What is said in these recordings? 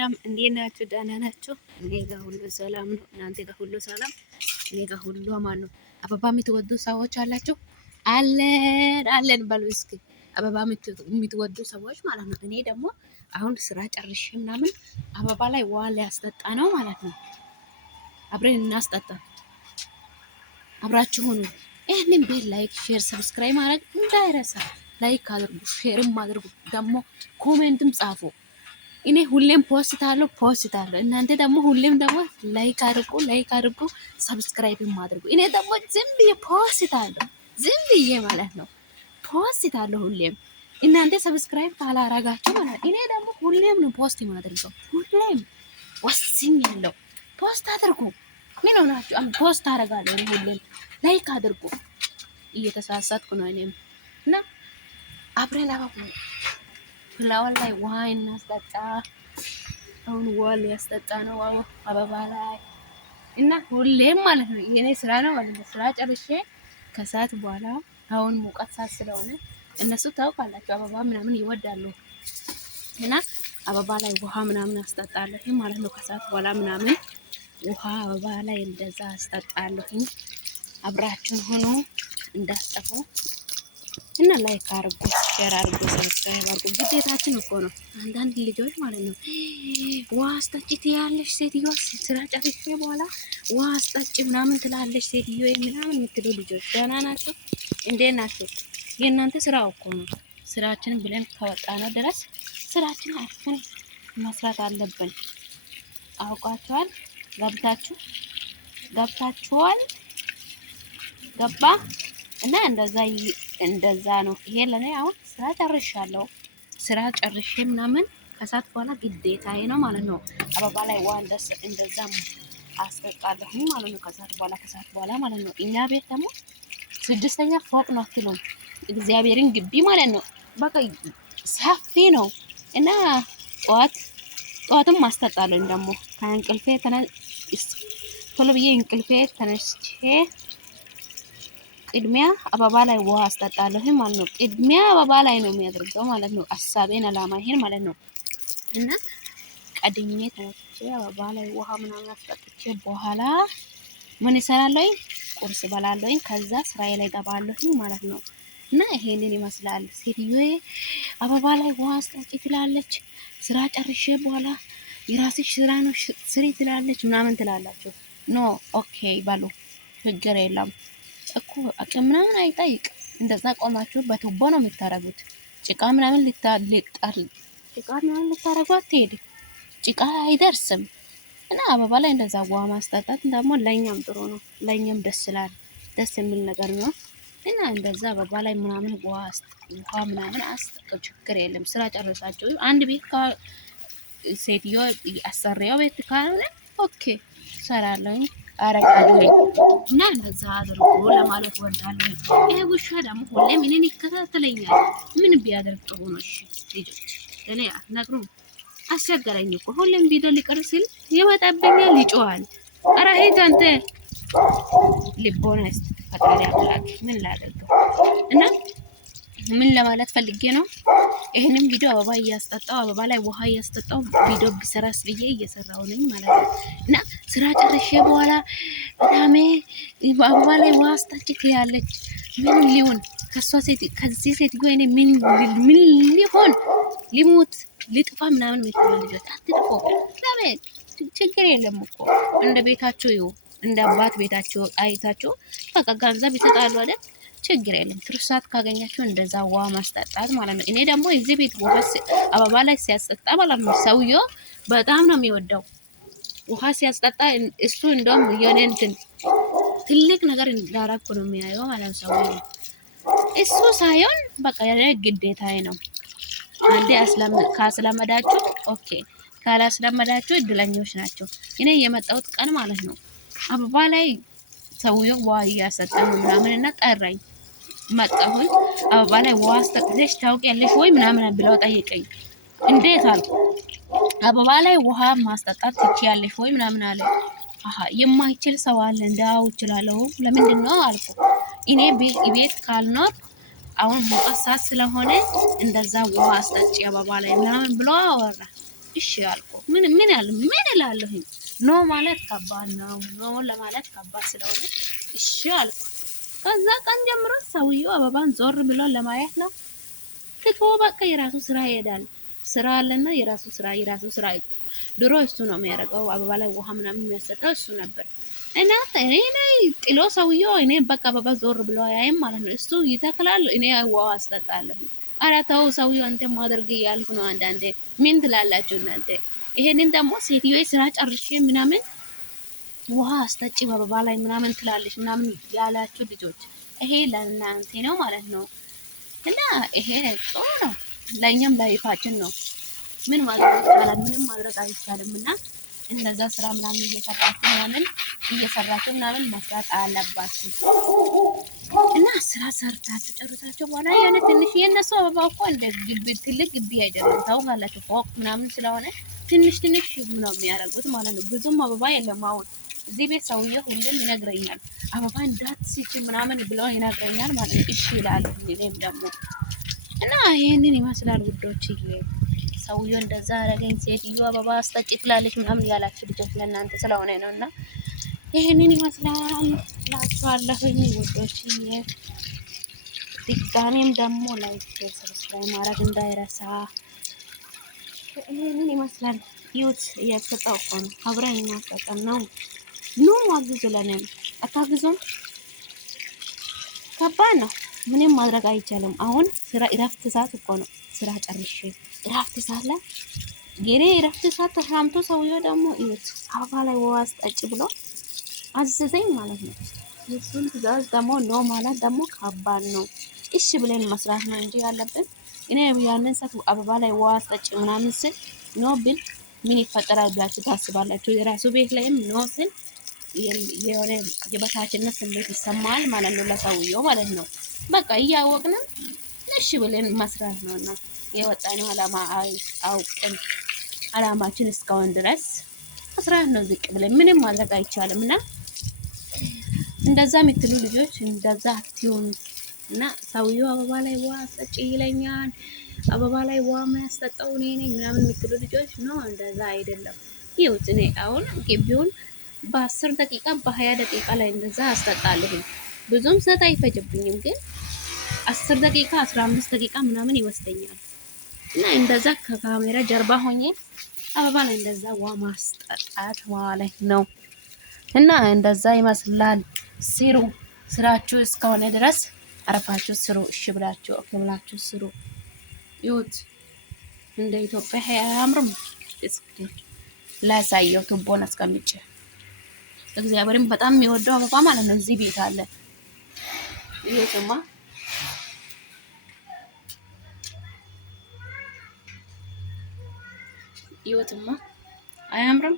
ሰላም እንዴት ናችሁ? ደህና ናችሁ? እኔ ጋር ሁሉ ሰላም ነው። እናንተ ጋር ሁሉ ሰላም? እኔ ጋር ሁሉ አማን ነው። አበባ የምትወዱ ሰዎች አላችሁ? አለን በሉ እስኪ አበባ የምትወዱ ሰዎች ማለት ነው። እኔ ደግሞ አሁን ስራ ጨርሼ ምናምን አበባ ላይ ውሃ ሊያስጠጣ ነው ማለት ነው። አብረን እናስጠጣ። አብራችሁ ሁኑ። ይህንን ቤት ላይክ፣ ሼር፣ ሰብስክራይብ ማድረግ እንዳይረሳ። ላይክ አድርጉ፣ ሼርም አድርጉ፣ ደግሞ ኮሜንትም ጻፉ። እኔ ሁሌም ፖስት አለው። እናንተ ደግሞ ሁሌም ደግሞ ላይክ አድርጉ፣ ሰብስክራይብም አድርጉ። እኔ ደግሞ ዝም ብዬ ፖስት አለው፣ ዝም ብዬ ማለት ነው ፖስት አለው ሁሌም። እናንተ ሰብስክራይብ ካላረጋችሁ ማለት እኔ ደግሞ ሁሌም ነው ፖስት የማደርገው። ሁሌም ወስኝ ያለው ፖስት አድርጉ። ምን ሆናችሁ? ፖስት አደርጋለሁ እኔ ሁሌም። ላይክ አድርጉ። እየተሳሳትኩ ነው እኔም እና አብረን ፍላወር ላይ ውሃ እናስጠጣ። አሁን ውሃ ሊያስጠጣ ነው አበባ ላይ እና ሁሌም ማለት ነው የኔ ስራ ነው ማለት ነው። ስራ ጨርሼ ከሰዓት በኋላ አሁን ሙቀት ሰዓት ስለሆነ እነሱ ታውቃላችሁ አበባ ምናምን ይወዳሉ እና አበባ ላይ ውሃ ምናምን አስጠጣለሁ ማለት ነው። ከሰዓት በኋላ ምናምን ውሃ አበባ ላይ እንደዛ አስጠጣለሁ። አብራችሁን ሆኖ እንዳስጠፉ እና ላይክ አድርጉ፣ ሼር አድርጉ፣ ሰብስክራይብ አድርጉ። ግዴታችን እኮ ነው። አንዳንድ ልጆች ማለት ነው ውሃ አስጠጪ ትያለሽ ሴትዮዋ፣ ስራ ጨርሼ በኋላ ውሃ አስጠጪ ምናምን ትላለች ሴትዮ ምናምን የምትሉ ልጆች ደህና ናቸው? እንዴት ናቸው? የእናንተ ስራ እኮ ነው። ስራችንን ብለን ከወጣነው ድረስ ስራችን አርፈን መስራት አለብን። አውቃችኋል? ገብታችኋል? ገባ እና እንደዛ ነው። ይሄ ለኔ አሁን ስራ ጨርሻለሁ። ስራ ጨርሼ ምናምን ከሰዓት በኋላ ግዴታዬ ነው ማለት ነው። አበባ ላይ ውሃ እንደዛ አስጠጣለሁ ማለት ነው። ከሰዓት በኋላ ማለት ነው። እኛ ቤት ደግሞ 6ኛ ፎቅ ነው አትሉም? እግዚአብሔርን ግቢ ማለት ነው። በቃ ሰፊ ነው እና ጠዋትም አስጠጣለሁ። ደግሞ ከእንቅልፌ ቶሎ ብዬ እንቅልፌ ተነስቼ ቅድሚያ አበባ ላይ ውሃ አስጠጣለሁ ማለት ነው። ቅድሚያ አበባ ላይ ነው የሚያደርገው ማለት ነው። ሀሳቤን አላማዬን ማለት ነው። እና ቀድሜ ተነስቼ አበባ ላይ ውሃ ምናምን አስጠጥቼ በኋላ ምን እሰራለሁ? ቁርስ በላለሁ። ከዛ ስራዬ ላይ ገባለሁ ማለት ነው። እና ይሄንን ይመስላል። ሴትዮዬ አበባ ላይ ውሃ አስጠጪ ትላለች። ስራ ጨርሼ በኋላ የራስሽ ስራ ነው ስሪ ትላለች ምናምን ትላላችሁ። ኖ ኦኬ በሉ፣ ችግር የለም እኮ አቅም ምናምን አይጠይቅ። እንደዛ ቆማችሁ በቱቦ ነው የምታረጉት። ጭቃ ምናምን ልታረጉ አትሄድ። ጭቃ አይደርስም። እና አበባ ላይ እንደዛ ውሃ ማስጠጣት ደግሞ ለኛም ጥሩ ነው። ለኛም ደስ የሚል ነገር ነው። እና እንደዛ አበባ ላይ ምናምን ውሃ ምናምን አስጠጡ፣ ችግር የለም። ስራ ጨርሳችሁ አንድ ቤት ሴትዮ አሰሪያው ቤት ካልሆነ ኦኬ ሰራለሁ አረጋለሁ እና እንደዛ አድርጎ ለማለት ወዳለሁ። ይሄ ውሻ ደግሞ ሁሌም እኔን ይከታተለኛል። ምን ቢያደርግ ጥሩ ነው? እሺ ልጆች እኔ አትነግሩም? አስቸገረኝ እኮ ሁሌም ቪዲዮ ሊቀርጽ ሲል ይመጣብኛል፣ ይጮሃል። ኧረ ሂድ አንተ። ልቦና እስቲ ፈጣሪ አምላክ ምን ላደርገው እና ምን ለማለት ፈልጌ ነው። ይሄንን ቪዲዮ አበባ ላይ ውሃ እያስጠጣው ቪዲዮ ቢሰራስ ብዬ እየሰራው ነኝ ማለት ነው። እና ስራ ጨርሼ በኋላ በጣም አበባ ላይ ውሃ አስጠጪ ትያለች። ምን ሊሆን ከዚህ ሴትዮ እኔ ምን ሊሆን ሊሞት ሊጥፋ ምናምን የምትሉ ልጆች አትጥፎ። ለምን ችግር የለም እኮ እንደ ቤታችሁ ይሁ እንደ አባት ቤታችሁ አይታችሁ በቃ ገንዘብ ይሰጣሉ አይደል? ችግር የለም። ትርፍ ሰዓት ካገኛችሁ እንደዛ ውሃ ማስጠጣት ማለት ነው። እኔ ደግሞ እዚህ ቤት ውሃ አበባ ላይ ሲያስጠጣ ማለት ነው ሰውዬው በጣም ነው የሚወደው ውሃ ሲያስጠጣ። እሱ እንደውም የኔ እንትን ትልቅ ነገር እንዳደረኩ ነው የሚያየው ማለት ነው ሰውዬው። እሱ ሳይሆን በቃ የኔ ግዴታዬ ነው። አንዴ ካስለመዳችሁ ኦኬ፣ ካላስለመዳችሁ እድለኞች ናቸው። እኔ የመጣሁት ቀን ማለት ነው አበባ ላይ ሰውዬው ውሃ እያሰጠ ነው ምናምን እና ጠራኝ። መጣሁኝ። አበባ ላይ ውሃ አስጠጥተሽ ታውቂያለሽ ወይ ምናምን ብለው ጠይቀኝ። እንዴት አልኩ። አበባ ላይ ውሃ ማስጠጣት ትችያለሽ ወይ ምናምን አለ። የማይችል ሰው አለ? እንዳው እችላለሁ። ለምንድን ነው አልኩ። እኔ ቤት ካልኖር አሁን ሙቀት ሰዓት ስለሆነ እንደዛ ውሃ አስጠጪ አበባ ላይ ምናምን ብሎ አወራ። እሺ አልኩ። ምን እላለሁኝ? ኖ ማለት ከባድ ነው። ኖ ለማለት ከባድ ስለሆነ እሺ አልኩ። ከዛ ቀን ጀምሮ ሰውየው አበባን ዞር ብሎ ለማየት ነው ትቶ በቃ የራሱ ስራ ይሄዳል። ስራ አለና የራሱ ስራ ድሮ እሱ ነው የሚያደርገው። አበባ ላይ ውሃ ምናምን የሚያሰጠው እሱ ነበር። እና እኔ ላይ ጥሎ ሰውየው እኔ በቃ አበባ ዞር ብሎ አያይም ማለት ነው። እሱ ይተክላል፣ እኔ ውሃ አስጠጣለሁ። ኧረ ተው ሰውየው አንተ ማድረግ እያልኩ ነው። አንዳንዴ ምን ትላላችሁ እናንተ? ይሄንን ደግሞ ሴትዮ ስራ ጨርሼ ምናምን ውሃ አስጠጪ አበባ ላይ ምናምን ትላለች ምናምን ያላችሁ ልጆች ይሄ ለእናንተ ነው ማለት ነው። እና ይሄ ጥሩ ነው፣ ለእኛም ላይፋችን ነው። ምን ማድረግ ይቻላል? ምንም ማድረግ አይቻልም። እና እነዛ ስራ ምናምን እየሰራችሁ ምናምን መስራት አለባችሁ። እና ስራ ሰርታችሁ ጨርሳችሁ በኋላ የሆነ ትንሽ የእነሱ አበባ እኮ እንደ ግቢ ትልቅ ግቢ አይደለም ታውቃላችሁ። ፎቅ ምናምን ስለሆነ ትንሽ ነው የሚያደርጉት ማለት ነው። ብዙም አበባ የለም። አሁን እዚህ ቤት ሰውዬው ሁሉም ይነግረኛል አበባ እንዳትስጪ ምናምን ብለው ይነግረኛል ማለት ነው። እሺ ይላል። እኔም ደግሞ እና ይሄንን ይመስላል ውዶች። ሰውዬው እንደዛ አረገኝ፣ ሴትዮ አበባ አስጠጪ ትላለች ምናምን ያላችሁ ልጆች ለእናንተ ስለሆነ ነው። እና ይሄንን ይመስላል ላችኋለሁኝ ውዶች። ድጋሜም ደግሞ ላይክ ሰብስክራይብ ማድረግ እንዳይረሳ። ይሄንን ይመስላል። ዩት እያሰጣው እኮ ነው። አብረን እናስጠቀም ነው። ኑ አግዙ። ለኔም አታግዙም? ከባድ ነው። ምንም ማድረግ አይቻልም። አሁን ስራ እረፍት ሰዓት እኮ ነው። ስራ ጨርሼ እረፍት ሰዓት ላይ የኔ እረፍት ሰዓት ተሻምቶ ሰውዬው ደግሞ ይሁት አበባ ላይ ውሃ አስጠጪ ብሎ አዘዘኝ ማለት ነው። የሱን ትዕዛዝ ደግሞ ኖ ማለት ደግሞ ከባድ ነው። እሺ ብለን መስራት ነው እንጂ ያለብን። እኔ ያንን ሰዓት አበባ ላይ ውሃ አስጠጪ ምናምን ስል ኖ ብል ምን ይፈጠራል ብላችሁ ታስባላችሁ? የራሱ ቤት ላይም ኖ ስል የሆነ የበታችነት ስሜት ይሰማል ማለት ነው ለሰውየው ማለት ነው። በቃ እያወቅንም እሺ ብለን መስራት ነውና የወጣነው አላማ አውቀን አላማችን እስካሁን ድረስ መስራት ነው። ዝቅ ብለን ምንም ማድረግ አይቻልም። እና እንደዛ የምትሉ ልጆች እንደዛ አትሆኑ። እና ሰውየው አበባ ላይ ውሃ አስጠጪ ይለኛል፣ አበባ ላይ ውሃ የሚያስጠጣው እኔ ነኝ ምናምን የምትሉ ልጆች ነው። እንደዛ አይደለም። ይኸውት እኔ አሁን ግቢውን በ10 ደቂቃ በ20 ደቂቃ ላይ እንደዛ አስጠጣለሁ። ብዙም ሰዓት አይፈጅብኝም፣ ግን 10 ደቂቃ 15 ደቂቃ ምናምን ይወስደኛል። እና እንደዛ ከካሜራ ጀርባ ሆኜ አበባ ላይ እንደዛ ውሃ ማስጠጣት ማለት ነው። እና እንደዛ ይመስላል። ስሩ፣ ስራችሁ እስከሆነ ድረስ አረፋችሁ ስሩ። እሺ ብላችሁ ብላችሁ ስሩ። ይሁት እንደ ኢትዮጵያ አያምርም? እስኪ ላሳየው ቱቦን አስቀምጬ እግዚአብሔርን በጣም የሚወደው አበባ ማለት ነው። እዚህ ቤት አለ። ይሄማ ይወትማ አያምርም?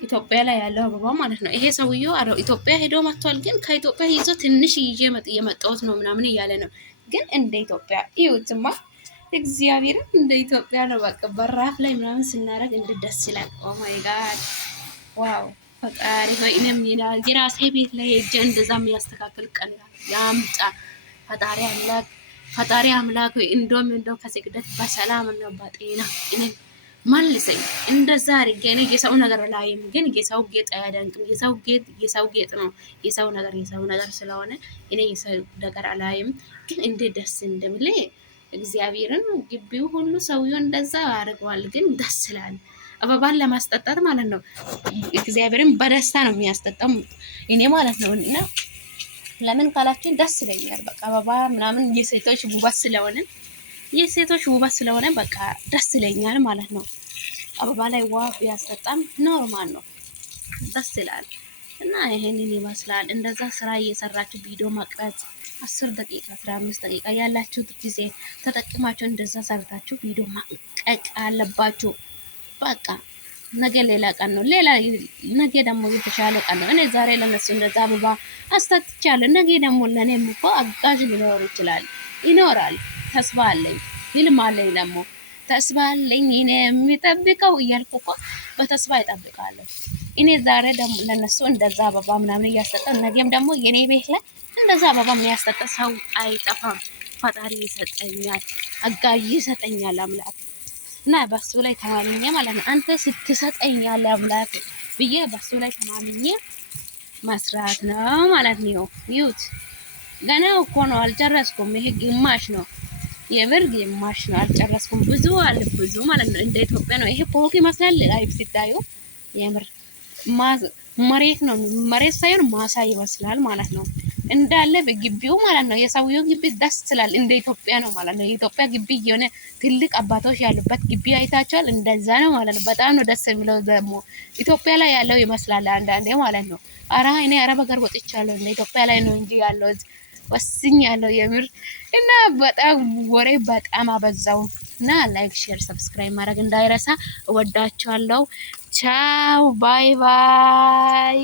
ኢትዮጵያ ላይ ያለው አበባ ማለት ነው። ይሄ ሰውዬው ኢትዮጵያ ሄዶ መጥቷል። ግን ከኢትዮጵያ ይዞ ትንሽ ይዤ የመጣሁት ነው ምናምን እያለ ነው። ግን እንደ ኢትዮጵያ ይወትማ እግዚአብሔርን እንደ ኢትዮጵያ ነው። በቃ በራፍ ላይ ምናምን ስናረግ እንደ ደስ ይላል። ኦ ማይ ጋድ ዋው! ፈጣሪ ሆይ እኔም የራሴ ቤት ላይ ሄጄ እንደዛ የሚያስተካክል ቀን ያምጣ። ፈጣሪ አምላክ ሆይ እንደው ከስግደት በሰላም ነው በጤና እኔ መልሰኝ። እንደዛ አድርጌ እኔ የሰው ነገር ላይም፣ ግን የሰው ጌጥ አያደንቅም። የሰው ጌጥ ነው። የሰው ነገር ስለሆነ እኔ የሰው ነገር አላይም። ግን እንዴት ደስ እንደሚል እግዚአብሔርን ግቢው ሁሉ ሰውየው እንደዛ አድርገዋል። ግን ደስ ይላል። አበባን ለማስጠጣት ማለት ነው። እግዚአብሔርን በደስታ ነው የሚያስጠጣው እኔ ማለት ነው። እና ለምን ካላችን ደስ ይለኛል። በቃ አበባ ምናምን የሴቶች ውበት ስለሆነ በቃ ደስ ይለኛል ማለት ነው። አበባ ላይ ውሃ ቢያስጠጣም ኖርማል ነው፣ ደስ ይላል። እና ይሄንን ይመስላል። እንደዛ ስራ እየሰራችሁ ቪዲዮ መቅረጽ 10 ደቂቃ 15 ደቂቃ ያላችሁ ጊዜ ተጠቅማችሁ እንደዛ ሰርታችሁ ቪዲዮ ማቀቅ አለባችሁ። በቃ ነገ ሌላ ቀን ነው። ነገ ደግሞ የተሻለ ቀን ነው። እኔ ዛሬ ለነሱ እንደዛ አበባ አስጠጥቻለሁ። ነገ ደግሞ ለኔም እኮ አጋዥ ይኖራል። ተስፋ አለኝ፣ ህልም አለኝ፣ ደግሞ ተስፋ አለኝ። እኔ የሚጠብቀው እያልኩ እኮ በተስፋ ይጠብቃለሁ። እኔ ዛሬ ደግሞ ለነሱ እንደዛ አበባ ምናምን እያስጠጣሁ ነገም ደግሞ የኔ ቤት ላይ እንደዛ አበባ የሚያስጠጣ ሰው አይጠፋም። ፈጣሪ ይሰጠኛል፣ አጋዥ ይሰጠኛል አምላክ። እና በሱ ላይ ተማምኜ ማለት ነው አንተ ስትሰጠኝ ያለ አምላክ ብዬ በሱ ላይ ተማምኜ መስራት ነው ማለት ነው። ይዩት ገና እኮ ነው አልጨረስኩም። ይሄ ግማሽ ነው፣ የምር ግማሽ ነው አልጨረስኩም። ብዙ አለ ብዙ ማለት ነው። እንደ ኢትዮጵያ ነው። ይሄ ፎቅ ይመስላል ላይፍ ሲታዩ የምር መሬት ነው፣ መሬት ሳይሆን ማሳ ይመስላል ማለት ነው። እንዳለ በግቢው ማለት ነው። የሰውየው ግቢ ደስ ይላል። እንደ ኢትዮጵያ ነው ማለት ነው። የኢትዮጵያ ግቢ የሆነ ትልቅ አባቶች ያሉበት ግቢ አይታችኋል? እንደዛ ነው ማለት ነው። በጣም ነው ደስ የሚለው። ደግሞ ኢትዮጵያ ላይ ያለው ይመስላል አንዳንዴ ማለት ነው። አራ እኔ አረብ ሀገር ወጥቻለሁ። እንደ ኢትዮጵያ ላይ ነው እንጂ ያለው ወስኛለሁ የምር። እና በጣም ወሬ በጣም አበዛው። እና ላይክ፣ ሼር፣ ሰብስክራይብ ማድረግ እንዳይረሳ። እወዳችኋለሁ። ቻው ባይ ባይ።